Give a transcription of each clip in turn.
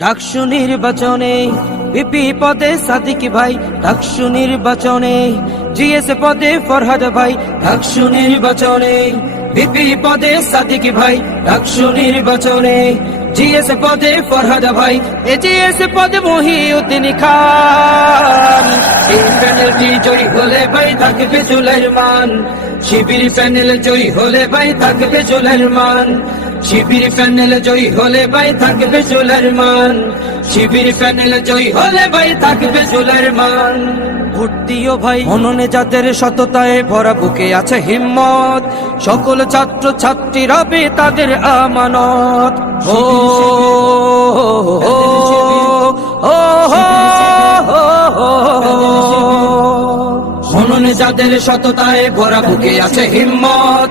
ডাকসু নির্বাচনে বিপি পদে সাদিক ভাই, ডাকসু নির্বাচনে জিএস পদে ফরহাদ ভাই, ডাকসু নির্বাচনে বিপি পদে সাদিক ভাই, ডাকসু নির্বাচনে জিএস পদে ফরহাদ ভাই এ জিএস পদে মহিউদ্দিন খান। এই প্যানেলটি জয়ী হলে ভাই থাকবে চুলের মান। শিবির প্যানেল জয়ী হলে ভাই থাকবে চুলের মান। শিবির প্যানেল জয়ী হলে ভাই থাকবে চুলের মান। শিবির প্যানেল জয়ী হলে ভাই থাকবে চুলের মান। দিও ভাই। মননে যাদের সততায় ভরা বুকে আছে হিম্মত, সকল ছাত্র ছাত্রী রবে তাদের আমানত। ও মননে যাদের সততায় ভরা বুকে আছে হিম্মত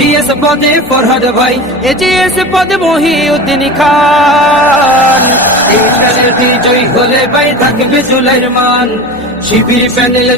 জিএস পদে ফরহাদ ভাই, এ জিএস পদে মহিউদ্দিন খান। প্যানেলটি জয়ী হলে ভাই থাকবে জুলাইর মান। শিবির প্যানেল